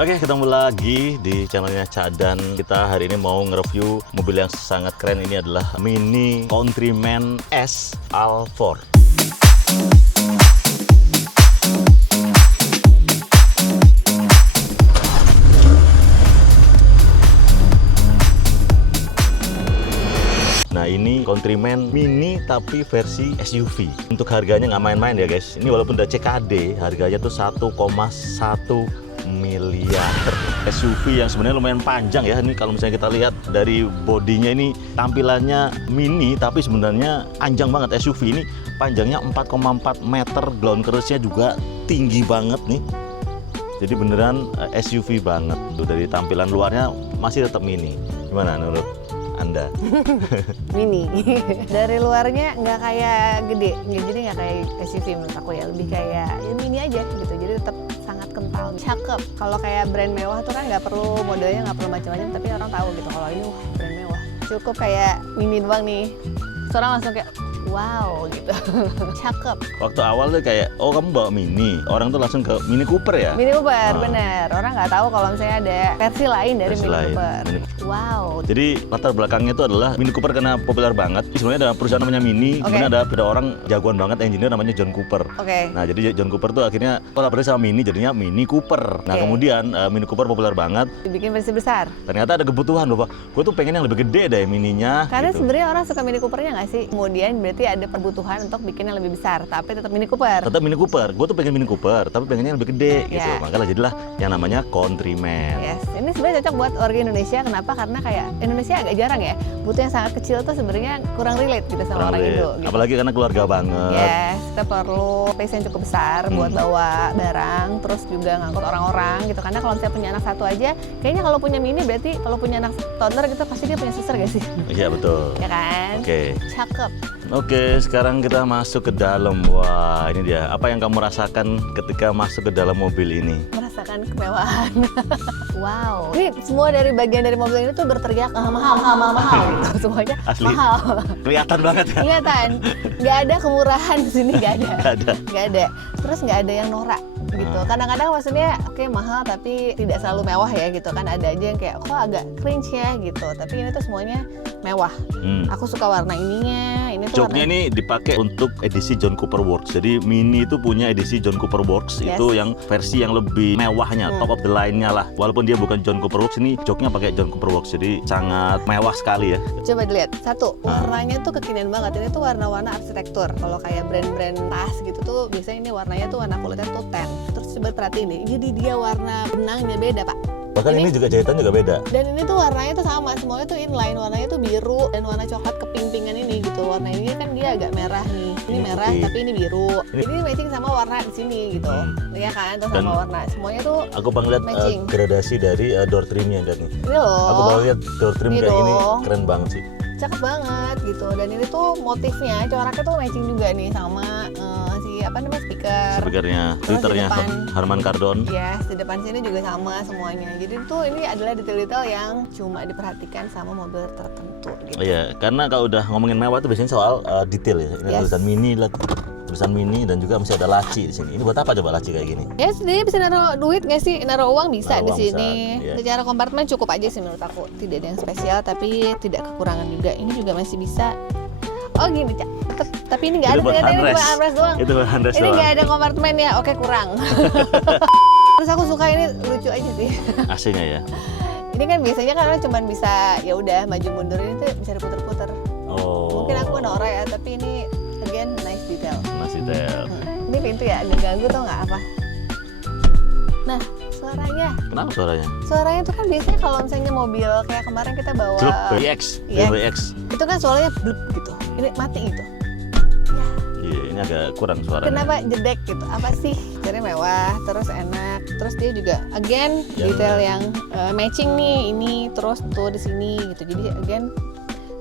Oke, ketemu lagi di channelnya Cadan. Kita hari ini mau nge-review mobil yang sangat keren. Ini adalah Mini Countryman S All4. Nah, ini Countryman Mini tapi versi SUV. Untuk harganya nggak main-main ya guys. Ini walaupun udah CKD, harganya tuh 1,1 miliar. SUV yang sebenarnya lumayan panjang ya. Ini kalau misalnya kita lihat dari bodinya, ini tampilannya mini tapi sebenarnya panjang banget. SUV ini panjangnya 4,4 meter, ground clearance-nya juga tinggi banget nih. Jadi beneran SUV banget. Tuh, dari tampilan luarnya masih tetap mini. Gimana menurut Anda? Mini. Dari luarnya nggak kayak gede, jadi nggak kayak SUV menurut aku ya, lebih kayak ya mini aja gitu. Jadi tetap sangat kental, cakep. Kalau kayak brand mewah tuh kan nggak perlu modelnya, nggak perlu macam-macam, tapi orang tahu gitu kalau ini wah brand mewah. Cukup kayak mini doang nih, seorang langsung kayak wow gitu. Cakep. Waktu awal tuh kayak, oh kamu bawa mini, orang tuh langsung ke Mini Cooper ya? Mini Cooper, bener. Orang nggak tahu kalau misalnya ada versi lain dari Mini Cooper. Wow. Jadi latar belakangnya itu adalah Mini Cooper karena populer banget. Sebenarnya ada perusahaan namanya Mini, kemudian ada orang jagoan banget engineer namanya John Cooper. Nah, jadi John Cooper tuh akhirnya kolaborasi sama Mini, jadinya Mini Cooper. Nah, kemudian Mini Cooper populer banget. Dibikin versi besar. Ternyata ada kebutuhan, Bapak. Gue tuh pengen yang lebih gede deh mininya. Karena gitu. sebenarnya orang suka Mini Coopernya nggak sih? Kemudian berarti ada kebutuhan untuk bikin yang lebih besar, tapi tetap Mini Cooper. Tetap Mini Cooper. Gue tuh pengen Mini Cooper, tapi pengennya yang lebih gede gitu. Makanya jadilah yang namanya Countryman. Yes, ini sebenarnya cocok buat warga Indonesia. Kenapa? Karena kayak Indonesia agak jarang ya, butuh yang sangat kecil tuh sebenarnya kurang relate gitu sama orang Indo. Gitu. Apalagi karena keluarga banget. Yes, kita perlu space yang cukup besar buat bawa barang, terus juga ngangkut orang-orang gitu. Karena kalau misalnya punya anak satu aja, kayaknya kalau punya Mini berarti kalau punya anak toddler gitu pasti dia punya suster gak sih? Iya betul. Ya kan? Oke. Cakep. Oke, sekarang kita masuk ke dalam. Wah, ini dia. Apa yang kamu rasakan ketika masuk ke dalam mobil ini? Merasakan kemewahan. Wow. Ini semua dari bagian dari mobil ini tuh berteriak mahal. Gitu. Semuanya asli. Mahal. Kelihatan banget ya. Kelihatan. Nggak ada kemurahan di sini, nggak ada. Nggak ada. Terus nggak ada yang norak gitu. Kadang-kadang maksudnya oke, mahal tapi tidak selalu mewah ya gitu kan. Ada aja yang kayak kok agak cringe ya gitu. Tapi ini tuh semuanya mewah. Aku suka warna ininya. Ini tuh joknya ini dipakai untuk edisi John Cooper Works. Jadi Mini itu punya edisi John Cooper Works. Itu yang versi yang lebih mewahnya, top of the line-nya lah. Walaupun dia bukan John Cooper Works, ini joknya pakai John Cooper Works. Jadi sangat mewah sekali ya. Coba dilihat. Satu, warnanya tuh kekinian banget. Ini tuh warna-warna arsitektur. Kalau kayak brand-brand tas gitu tuh biasanya ini warnanya tuh warna kulitnya tuh tan. Terus coba perhatiin nih. Jadi dia warna benangnya beda, Pak. Bahkan ini juga jahitan juga beda. Dan ini tuh warnanya tuh sama, semuanya tuh inline. Warnanya tuh biru dan warna coklat keping-pingan ini gitu. Warna ini kan dia agak merah nih. Ini merah tapi ini biru. Jadi matching sama warna di sini gitu. Iya kan? Terus sama warna. Semuanya tuh aku pengen lihat gradasi dari door trimnya kan nih. Ini loh. Aku baru lihat door trim kayak ini keren banget sih. Cakep banget gitu. Dan ini tuh motifnya, coraknya tuh matching juga nih sama apa namanya speakernya, twitternya Harman Kardon. Yes, di depan sini juga sama semuanya. Jadi tuh ini adalah detail-detail yang cuma diperhatikan sama mobil tertentu gitu. Iya, karena kalau udah ngomongin mewah tuh biasanya soal detail ya. Ini tulisan Mini lah, tulisan Mini dan juga masih ada laci di sini. Ini buat apa coba laci kayak gini? Ya, dia bisa naruh duit nggak sih? Naruh uang bisa di sini. Bisa, Secara kompartemen cukup aja sih menurut aku. Tidak ada yang spesial tapi tidak kekurangan juga. Ini juga masih bisa. Oh gini, Cak. Tapi ini nggak ada, ternyata ini cuma armrest doang. Itu armrest ini doang. Nggak ada kompartemennya, oke kurang. Terus aku suka ini lucu aja sih. AC-nya ya. Ini kan biasanya kan orang cuma bisa ya udah maju mundur, ini tuh bisa diputer-puter. Mungkin aku norak ya, tapi ini again nice detail. Nice detail. Ini pintu ya agak ganggu tau nggak apa? Nah, suaranya. Kenapa suaranya? Suaranya tuh kan biasanya kalau misalnya mobil kayak kemarin kita bawa BX. Itu kan suaranya blub gitu. Ini mati gitu. Iya, ini agak kurang suaranya. Kenapa jedek gitu? Apa sih? Jadi mewah, terus enak, terus dia juga again detail yang matching nih. Ini terus tuh di sini gitu. Jadi again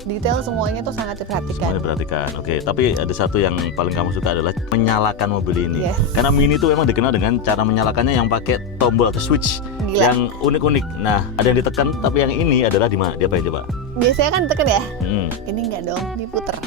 detail semuanya tuh sangat diperhatikan. Semuanya diperhatikan. Oke, tapi ada satu yang paling kamu suka adalah menyalakan mobil ini. Karena Mini itu memang dikenal dengan cara menyalakannya yang pakai tombol atau switch yang unik-unik. Nah, ada yang ditekan, tapi yang ini adalah di mana? Dia apa ya coba? Biasanya kan ditekan ya. Ini enggak dong, diputer.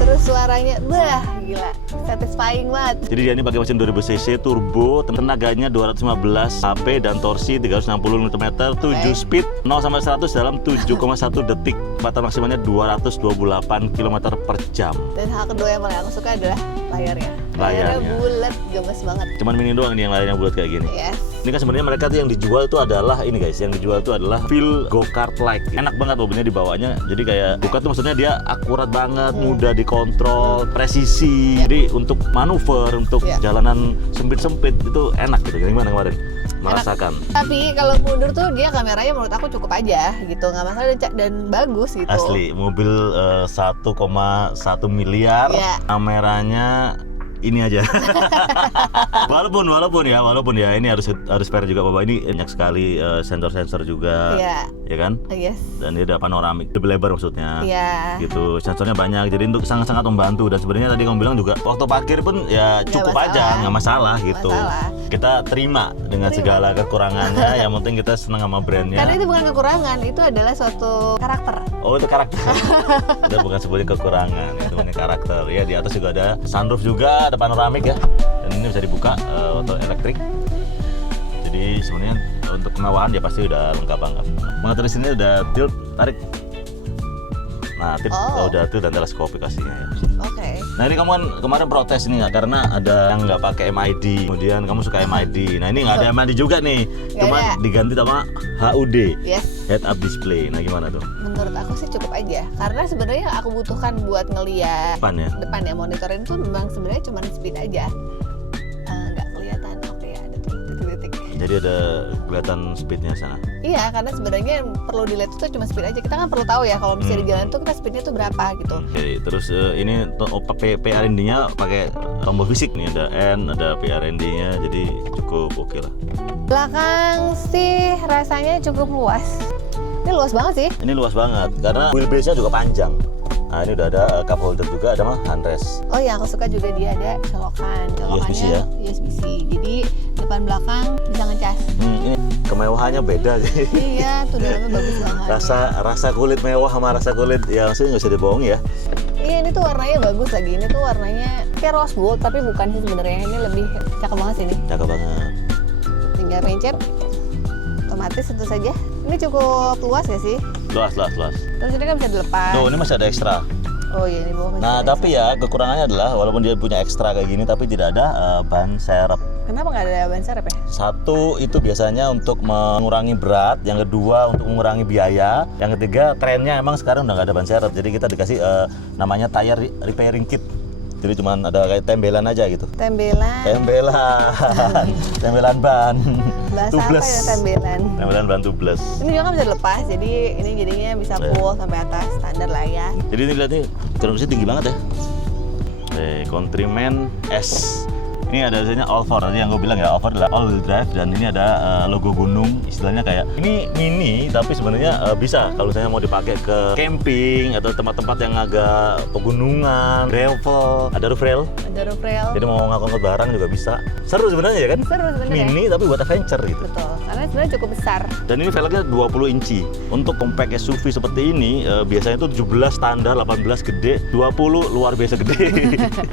Terus suaranya, wah gila, satisfying banget. Jadi dia ini pakai mesin 2000 cc turbo, tenaganya 215 HP dan torsi 360 Nm, 7 speed 0 sampai 100 dalam 7,1 detik. Kecepatan maksimalnya 228 km per jam. Dan hal kedua yang paling aku suka adalah layarnya. Layarnya. Bulat, gemes banget. Cuman mini doang nih yang layarnya bulat kayak gini. Yes. Ini kan sebenarnya mereka tuh yang dijual itu adalah ini guys, yang dijual itu adalah feel go-kart like. Enak banget mobilnya dibawanya. Jadi kayak go-kart tuh maksudnya dia akurat banget, mudah dikontrol, presisi. Jadi untuk manuver, untuk jalanan sempit-sempit itu enak gitu. Gimana kemarin? Merasakan. Tapi kalau mundur tuh dia kameranya menurut aku cukup aja gitu, nggak masalah dan bagus gitu. Asli, mobil 1,1 miliar, kameranya ini aja. walaupun ya ini harus fair juga bahwa ini banyak sekali sensor-sensor juga, ya kan? Yes. Dan dia ada panoramik, lebih lebar maksudnya. Iya. Gitu, sensornya banyak, jadi untuk sangat-sangat membantu. Dan sebenarnya tadi kamu bilang juga waktu parkir pun ya cukup aja, nggak masalah gitu. Kita terima dengan segala kekurangannya. Yang penting kita senang sama brandnya. Karena itu bukan kekurangan, itu adalah suatu karakter. Oh, itu karakter. Itu bukan sebuah kekurangan, itu namanya karakter. Ya di atas juga ada sunroof juga, ada panoramik ya. Dan ini bisa dibuka atau elektrik. Jadi sebenarnya untuk kemewahan dia pasti udah lengkap banget. Mengatur di sini udah tilt, tarik. Nah, tilt udah tilt dan teleskopik aslinya ya. Oke. Nah ini kamu kan kemarin protes nih nggak, karena ada yang nggak pakai MID, kemudian kamu suka MID. Nah ini nggak ada MID juga nih, cuma diganti sama HUD, Head Up Display. Nah gimana tuh? Menurut aku sih cukup aja, karena sebenarnya yang aku butuhkan buat ngeliat depan ya monitorin itu memang sebenarnya cuma speed aja, nggak kelihatan ada titik-titik. Jadi ada kelihatan speednya sana. Iya, karena sebenarnya yang perlu dilihat itu cuma speed aja. Kita kan perlu tahu ya kalau misalnya di jalan tuh kita speednya tuh berapa gitu. Oke, terus ini PRND-nya pakai tombol fisik nih, ada N, ada PRND-nya, jadi cukup oke lah. Belakang sih rasanya cukup luas. Ini luas banget sih. Ini luas banget karena wheelbase-nya juga panjang. Nah ini udah ada cup holder juga, ada mah handrest. Oh ya, aku suka juga dia ada colokannya USB-C ya? USB-C. Jadi depan belakang bisa ngecas. Ini kemewahannya beda sih. Iya, tuh dalamnya bagus banget. Rasa kulit mewah sama rasa kulit yang sih nggak bisa dibohong ya. Iya, ini tuh warnanya bagus lagi. Ini tuh warnanya kayak rose gold tapi bukan sih sebenarnya. Ini lebih cakep banget sih ini. Cakep banget. Tinggal pencet, otomatis tentu saja. Ini cukup luas ya sih? Luas. Terus ini kan bisa dilepas. Tuh, ini masih ada ekstra. Oh iya, ini bawah masih Nah, ada tapi ya kekurangannya adalah walaupun dia punya ekstra kayak gini, tapi tidak ada ban serep. Kenapa nggak ada ban serep ya? Satu, itu biasanya untuk mengurangi berat. Yang kedua, untuk mengurangi biaya. Yang ketiga, trennya emang sekarang udah nggak ada ban serep. Jadi kita dikasih namanya tire repairing kit. Jadi cuma ada kayak tembelan aja gitu. Tembelan ban. Bahasa apa ya tembelan? Tembelan ban tubles. Ini juga kan bisa dilepas, jadi ini jadinya bisa full sampai atas, standar lah ya. Jadi ini lihat nih, kurang tinggi banget ya. Countryman S. Ini ada biasanya all-4, tadi yang gue bilang ya, all-4 adalah all-wheel drive, dan ini ada logo gunung, istilahnya kayak ini mini, tapi sebenarnya bisa kalau misalnya mau dipakai ke camping atau tempat-tempat yang agak pegunungan, gravel, ada roof rail. Jadi mau ngangkut barang juga bisa. Seru sebenarnya ya kan? Seru sebenarnya. Mini tapi buat adventure gitu. Betul, karena sebenarnya cukup besar. Dan ini velgnya 20 inci. Untuk compact SUV seperti ini biasanya itu 17 standar, 18 gede, 20 luar biasa gede.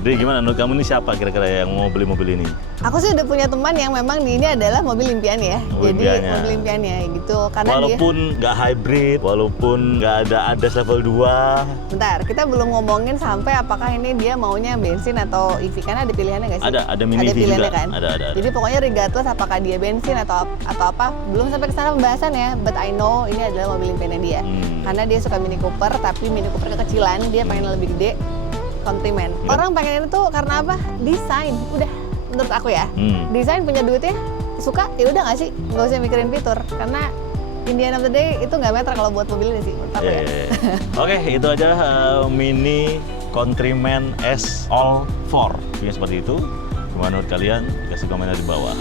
Jadi gimana menurut kamu ini siapa kira-kira yang mau beli mobil ini? Aku sih udah punya teman yang memang ini adalah mobil impiannya ya. Mobil impiannya gitu. Karena walaupun nggak hybrid, walaupun nggak ada ADAS level 2. Bentar, kita belum ngomongin sampai apakah ini dia maunya bensin atau EV, karena ada pilihannya nggak sih? Ada mini EV pilihannya juga. Kan? Ada. Jadi pokoknya regardless apakah dia bensin atau apa, belum sampai ke sana pembahasan ya. But I know ini adalah mobil impiannya dia. Karena dia suka Mini Cooper, tapi Mini Cooper kekecilan, dia pengen lebih gede. Countryman. Orang pengen itu tuh karena apa? Desain. Udah, menurut aku ya. Desain, punya duitnya, suka, ya udah nggak sih? Nggak usah mikirin fitur, karena in the end of the day itu nggak meter kalau buat mobil ini sih, menurut aku ya. Oke, itu aja Mini Countryman S All 4. Seperti itu. Gimana menurut kalian? Kasih komentar di bawah.